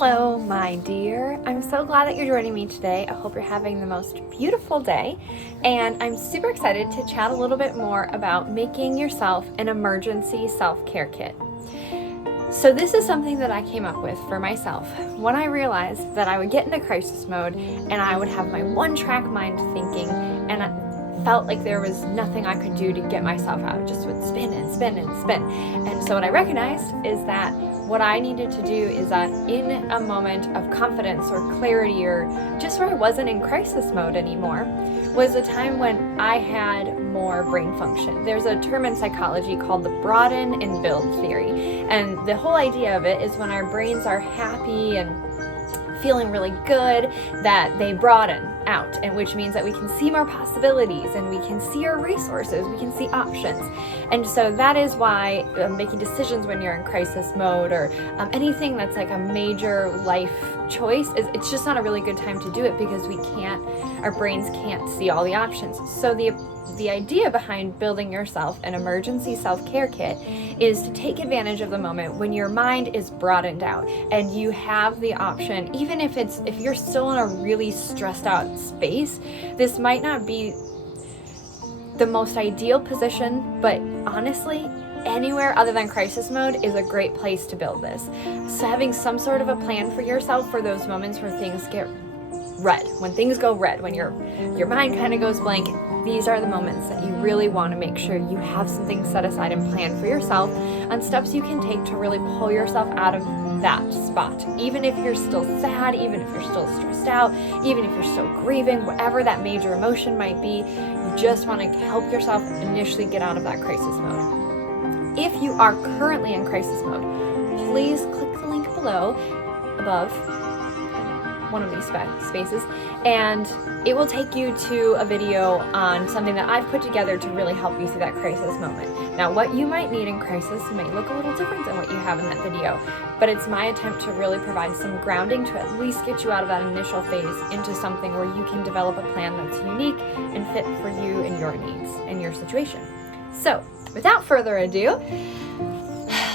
Hello, my dear. I'm so glad that you're joining me today. I hope you're having the most beautiful day, and I'm super excited to chat a little bit more about making yourself an emergency self-care kit. So this is something that I came up with for myself when I realized that I would get into crisis mode and I would have my one-track mind thinking, and I felt like there was nothing I could do to get myself out. It just would spin and spin and spin. And so what I recognized is that what I needed to do is that in a moment of confidence or clarity, or just where I wasn't in crisis mode anymore, was a time when I had more brain function. There's a term in psychology called the broaden and build theory. And the whole idea of it is when our brains are happy and feeling really good, that they broaden out, and which means that we can see more possibilities and we can see our resources, we can see options. And so that is why making decisions when you're in crisis mode, or anything that's like a major life choice, it's just not a really good time to do it, because our brains can't see all the options. So the idea behind building yourself an emergency self-care kit is to take advantage of the moment when your mind is broadened out and you have the option, even if you're still in a really stressed out space. This might not be the most ideal position, but honestly, anywhere other than crisis mode is a great place to build this. So having some sort of a plan for yourself for those moments where things get red, when things go red, when your mind kind of goes blank, these are the moments that you really want to make sure you have something set aside and planned for yourself on steps you can take to really pull yourself out of that spot. Even if you're still sad, even if you're still stressed out, even if you're still grieving, whatever that major emotion might be, you just want to help yourself initially get out of that crisis mode. If you are currently in crisis mode, please click the link above one of these spaces, and it will take you to a video on something that I've put together to really help you through that crisis moment. Now, what you might need in crisis may look a little different than what you have in that video, but it's my attempt to really provide some grounding to at least get you out of that initial phase into something where you can develop a plan that's unique and fit for you and your needs and your situation. So, without further ado,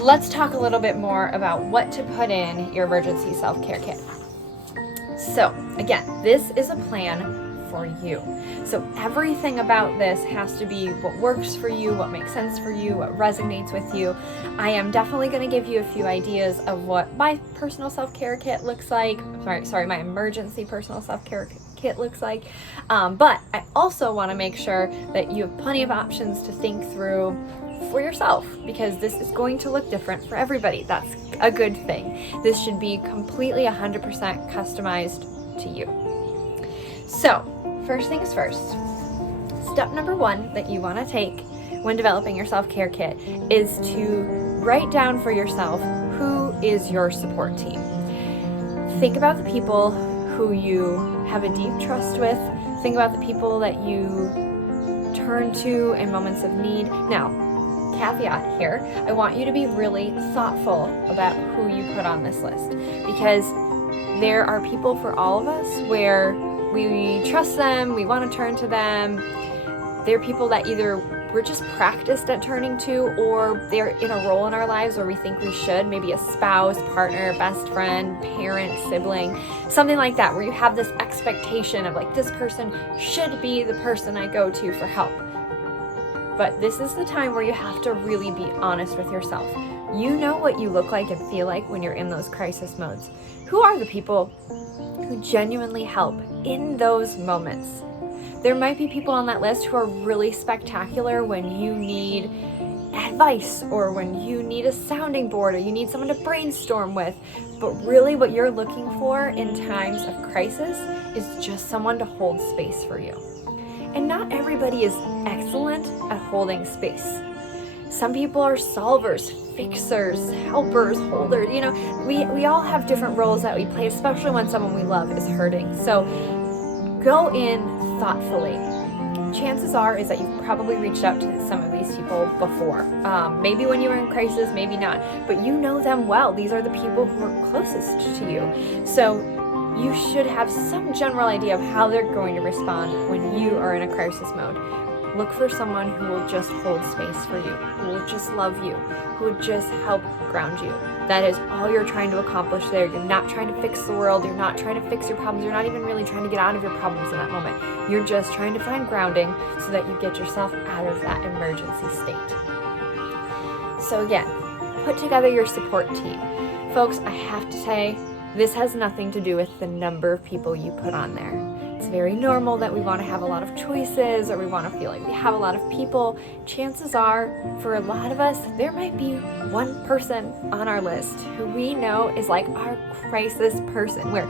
let's talk a little bit more about what to put in your emergency self-care kit. So again, this is a plan for you. So everything about this has to be what works for you, what makes sense for you, what resonates with you. I am definitely going to give you a few ideas of what my personal self-care kit looks like. My emergency personal self-care kit looks like. But I also want to make sure that you have plenty of options to think through for yourself, because this is going to look different for everybody. That's a good thing. This should be completely 100% customized to you. So, first things first, step number one that you want to take when developing your self-care kit is to write down for yourself who is your support team. Think about the people who you have a deep trust with. Think about the people that you turn to in moments of need. Now, caveat here, I want you to be really thoughtful about who you put on this list, because there are people for all of us where we trust them, we want to turn to them. They're people that either we're just practiced at turning to, or they're in a role in our lives where we think we should, maybe a spouse, partner, best friend, parent, sibling, something like that, where you have this expectation of like, this person should be the person I go to for help. But this is the time where you have to really be honest with yourself. You know what you look like and feel like when you're in those crisis modes. Who are the people who genuinely help in those moments? There might be people on that list who are really spectacular when you need advice, or when you need a sounding board, or you need someone to brainstorm with. But really what you're looking for in times of crisis is just someone to hold space for you. And not everybody is excellent at holding space. Some people are solvers, fixers, helpers, holders. You know, we all have different roles that we play, especially when someone we love is hurting. So go in thoughtfully. Chances are is that you've probably reached out to some of these people before. Maybe when you were in crisis, maybe not. But you know them well. These are the people who are closest to you. So you should have some general idea of how they're going to respond when you are in a crisis mode. Look for someone who will just hold space for you, who will just love you, who will just help ground you, that is all you're trying to accomplish there. You're not trying to fix the world. You're not trying to fix your problems. You're not even really trying to get out of your problems in that moment. You're just trying to find grounding so that you get yourself out of that emergency state. So again, put together your support team. Folks, I have to say, this has nothing to do with the number of people you put on there. It's very normal that we want to have a lot of choices, or we want to feel like we have a lot of people. Chances are, for a lot of us, there might be one person on our list who we know is like our crisis person, where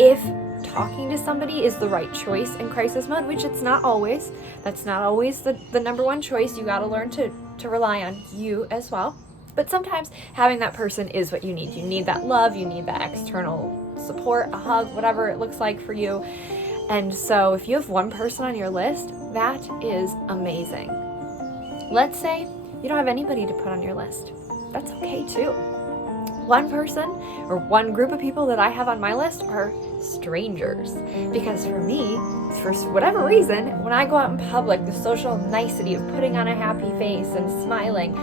if talking to somebody is the right choice in crisis mode, which it's not always, that's not always the number one choice. You got to learn to rely on you as well. But sometimes having that person is what you need. You need that love, you need that external support, a hug, whatever it looks like for you. And so if you have one person on your list, that is amazing. Let's say you don't have anybody to put on your list. That's okay too. One person or one group of people that I have on my list are strangers. Because for me, for whatever reason, when I go out in public, the social nicety of putting on a happy face and smiling,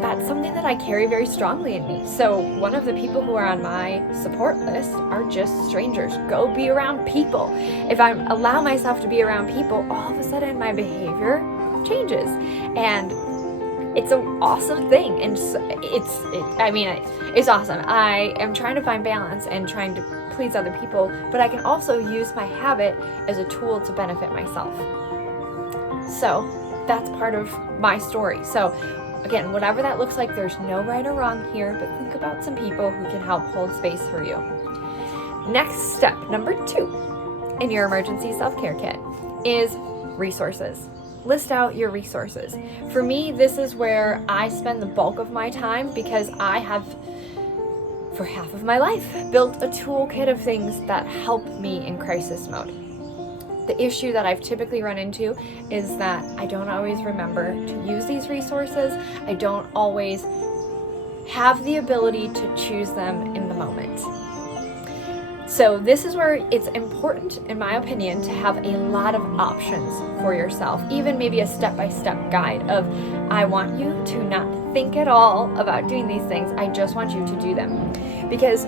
that's something that I carry very strongly in me. So one of the people who are on my support list are just strangers. Go be around people. If I allow myself to be around people, all of a sudden my behavior changes. And it's an awesome thing. And it's awesome. I am trying to find balance and trying to please other people, but I can also use my habit as a tool to benefit myself. So that's part of my story. So again, whatever that looks like, there's no right or wrong here, but think about some people who can help hold space for you. Next step, number 2 in your emergency self-care kit is resources. List out your resources. For me, this is where I spend the bulk of my time, because I have, for half of my life, built a toolkit of things that help me in crisis mode. The issue that I've typically run into is that I don't always remember to use these resources. I don't always have the ability to choose them in the moment. So this is where it's important, in my opinion, to have a lot of options for yourself, even maybe a step-by-step guide of, I want you to not think at all about doing these things. I just want you to do them. Because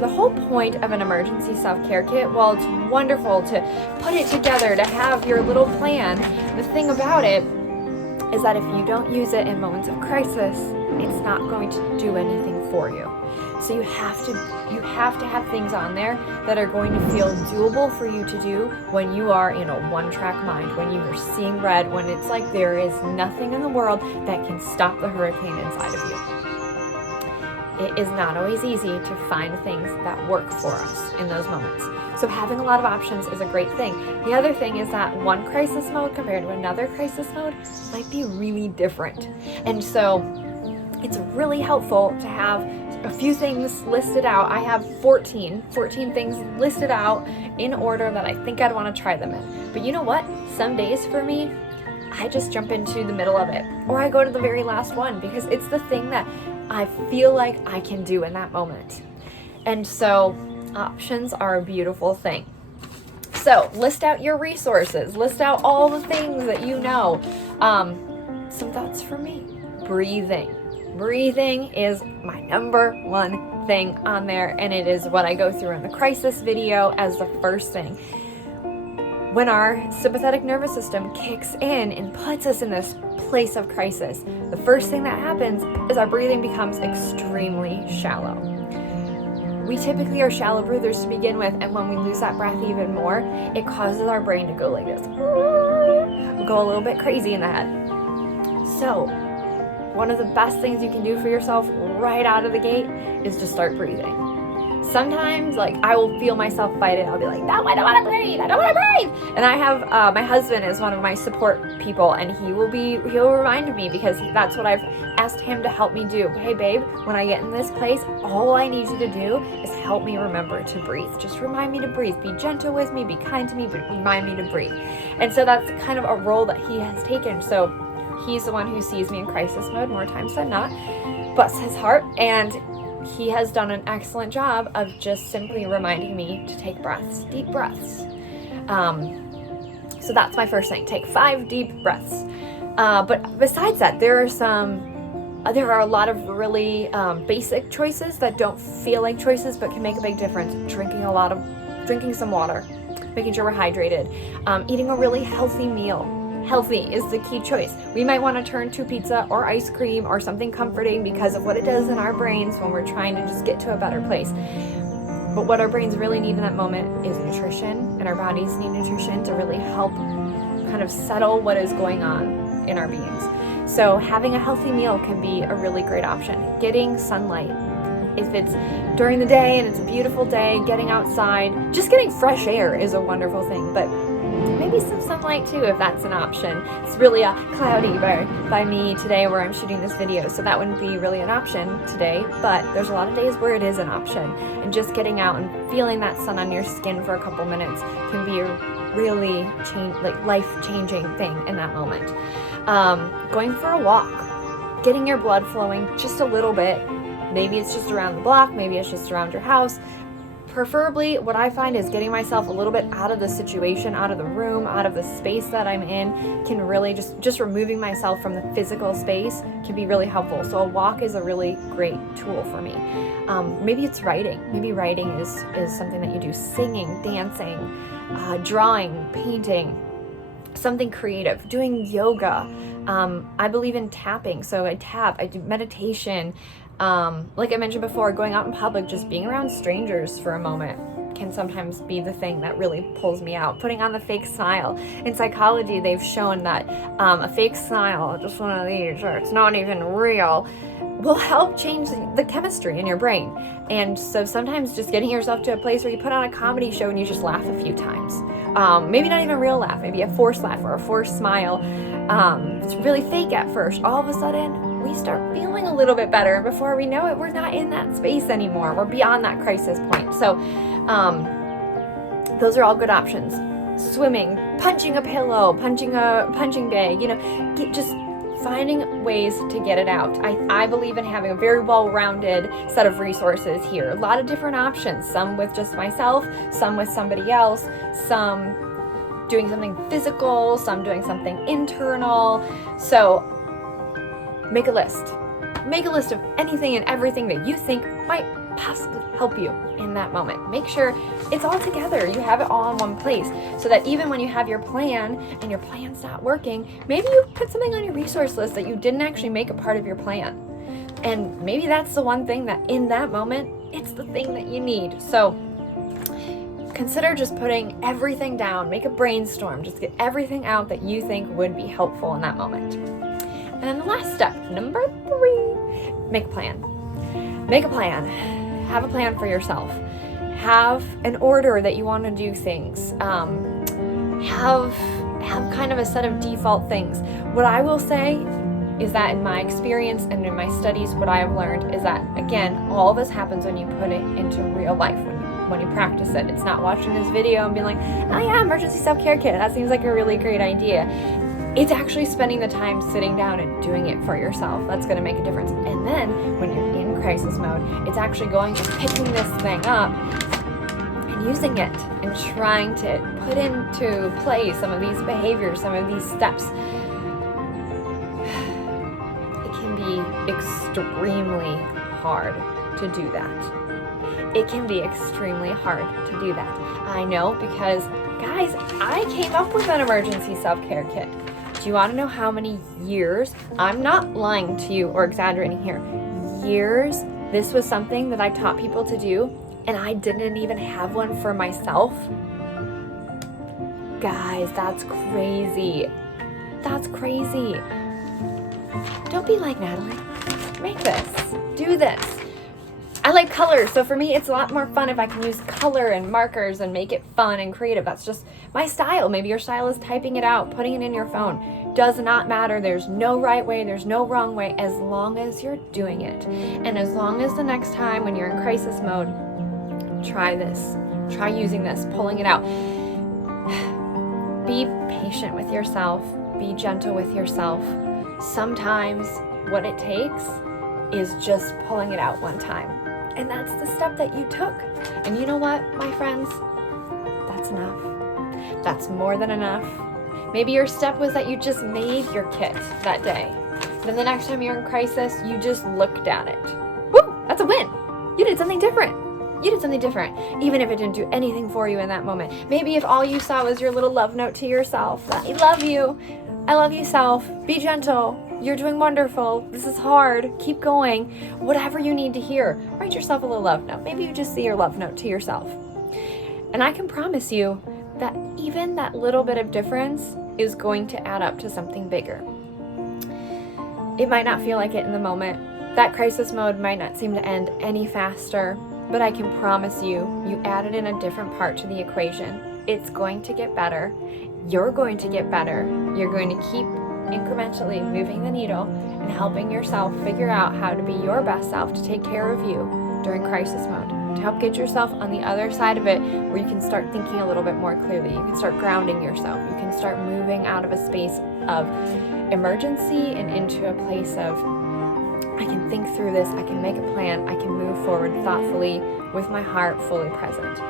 the whole point of an emergency self-care kit, while it's wonderful to put it together, to have your little plan, the thing about it is that if you don't use it in moments of crisis, it's not going to do anything for you. So you have to have things on there that are going to feel doable for you to do when you are in a one-track mind, when you are seeing red, when it's like there is nothing in the world that can stop the hurricane inside of you. It is not always easy to find things that work for us in those moments. So having a lot of options is a great thing. The other thing is that one crisis mode compared to another crisis mode might be really different. And so it's really helpful to have a few things listed out. I have 14 things listed out in order that I think I'd want to try them in. But you know what? Some days for me, I just jump into the middle of it, or I go to the very last one, because it's the thing that I feel like I can do in that moment. And so options are a beautiful thing. So list out your resources, list out all the things that you know. Some thoughts for me. Breathing. Breathing is my number one thing on there, and it is what I go through in the crisis video as the first thing. When our sympathetic nervous system kicks in and puts us in this place of crisis, the first thing that happens is our breathing becomes extremely shallow. We typically are shallow breathers to begin with, and when we lose that breath even more, it causes our brain to go like this. We'll go a little bit crazy in the head. So, one of the best things you can do for yourself right out of the gate is to start breathing. Sometimes, I will feel myself fight it. I'll be like, no, I don't want to breathe. I don't want to breathe. And I have, my husband is one of my support people, and he'll remind me, because that's what I've asked him to help me do. Hey, babe, when I get in this place, all I need you to do is help me remember to breathe. Just remind me to breathe. Be gentle with me. Be kind to me, but remind me to breathe. And so that's kind of a role that he has taken. So he's the one who sees me in crisis mode more times than not. Bless his heart. And he has done an excellent job of just simply reminding me to take breaths, deep breaths. So that's my first thing. Take 5 deep breaths. But besides that, there are some There are a lot of really basic choices that don't feel like choices but can make a big difference. Drinking some water, making sure we're hydrated, eating a really healthy meal. Healthy is the key choice. We might want to turn to pizza or ice cream or something comforting because of what it does in our brains when we're trying to just get to a better place. But what our brains really need in that moment is nutrition, and our bodies need nutrition to really help kind of settle what is going on in our beings. So having a healthy meal can be a really great option. Getting sunlight. If it's during the day and it's a beautiful day, getting outside, just getting fresh air is a wonderful thing, but maybe some sunlight too if that's an option. It's really cloudy by me today where I'm shooting this video, so that wouldn't be really an option today, but there's a lot of days where it is an option, and just getting out and feeling that sun on your skin for a couple minutes can be a really life-changing thing in that moment. Going for a walk, getting your blood flowing just a little bit. Maybe it's just around the block, maybe it's just around your house. Preferably, what I find is getting myself a little bit out of the situation, out of the room, out of the space that I'm in, can really just removing myself from the physical space can be really helpful. So a walk is a really great tool for me. Maybe it's writing. Maybe writing is something that you do. Singing, dancing, drawing, painting, something creative, doing yoga. I believe in tapping, so I tap, I do meditation. Like I mentioned before, going out in public, just being around strangers for a moment can sometimes be the thing that really pulls me out. Putting on the fake smile. In psychology, they've shown that a fake smile, just one of these, or it's not even real, will help change the chemistry in your brain. And so sometimes just getting yourself to a place where you put on a comedy show and you just laugh a few times. Maybe not even a real laugh, maybe a forced laugh or a forced smile. It's really fake at first. All of a sudden, we start feeling a little bit better. And before we know it, we're not in that space anymore. We're beyond that crisis point. So those are all good options. Swimming, punching a pillow, punching a punching bag, just finding ways to get it out. I believe in having a very well-rounded set of resources here. A lot of different options, some with just myself, some with somebody else, some doing something physical, some doing something internal. So make a list. Make a list of anything and everything that you think might possibly help you in that moment. Make sure it's all together. You have it all in one place so that even when you have your plan and your plan's not working, maybe you put something on your resource list that you didn't actually make a part of your plan. And maybe that's the one thing that in that moment, it's the thing that you need. So consider just putting everything down. Make a brainstorm. Just get everything out that you think would be helpful in that moment. And then the last step, number 3, make a plan. Make a plan. Have a plan for yourself. Have an order that you want to do things. Have kind of a set of default things. What I will say is that in my experience and in my studies, what I have learned is that, again, all of this happens when you put it into real life, when you practice it. It's not watching this video and being like, oh yeah, emergency self-care kit. That seems like a really great idea. It's actually spending the time sitting down and doing it for yourself. That's going to make a difference. And then when you're in crisis mode, it's actually going and picking this thing up and using it and trying to put into play some of these behaviors, some of these steps. It can be extremely hard to do that. It can be extremely hard to do that. I know because, guys, I came up with an emergency self-care kit. Do you want to know how many years? I'm not lying to you or exaggerating here. Years. This was something that I taught people to do, and I didn't even have one for myself. Guys, that's crazy. That's crazy. Don't be like Natalie. Make this. Do this. I like colors, so for me it's a lot more fun if I can use color and markers and make it fun and creative. That's just my style. Maybe your style is typing it out, putting it in your phone. Does not matter. There's no right way, there's no wrong way, as long as you're doing it. And as long as the next time when you're in crisis mode, try this. Try using this, pulling it out. Be patient with yourself. Be gentle with yourself. Sometimes what it takes is just pulling it out one time. And that's the step that you took. And you know what, my friends? That's enough. That's more than enough. Maybe your step was that you just made your kit that day. Then the next time you're in crisis, you just looked at it. Woo! That's a win. You did something different. You did something different, even if it didn't do anything for you in that moment. Maybe if all you saw was your little love note to yourself, that I love you self, be gentle, you're doing wonderful, this is hard, keep going, whatever you need to hear. Write yourself a little love note. Maybe you just see your love note to yourself. And I can promise you that even that little bit of difference is going to add up to something bigger. It might not feel like it in the moment. That crisis mode might not seem to end any faster, but I can promise you, you added in a different part to the equation. It's going to get better. You're going to get better. You're going to keep incrementally moving the needle and helping yourself figure out how to be your best self to take care of you during crisis mode, to help get yourself on the other side of it where you can start thinking a little bit more clearly. You can start grounding yourself. You can start moving out of a space of emergency and into a place of, I can think through this, I can make a plan, I can move forward thoughtfully with my heart fully present.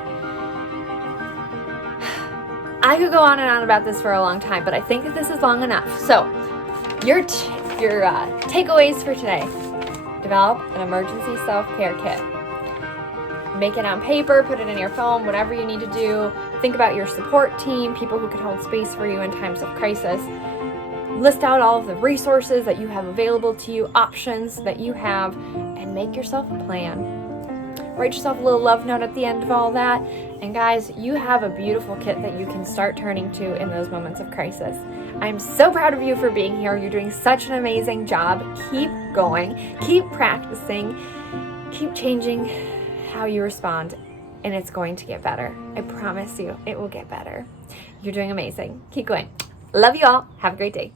I could go on and on about this for a long time, but I think that this is long enough. So, your takeaways for today. Develop an emergency self-care kit. Make it on paper, put it in your phone, whatever you need to do. Think about your support team, people who can hold space for you in times of crisis. List out all of the resources that you have available to you, options that you have, and make yourself a plan. Write yourself a little love note at the end of all that. And guys, you have a beautiful kit that you can start turning to in those moments of crisis. I'm so proud of you for being here. You're doing such an amazing job. Keep going, keep practicing, keep changing how you respond, and it's going to get better. I promise you, it will get better. You're doing amazing. Keep going. Love you all. Have a great day.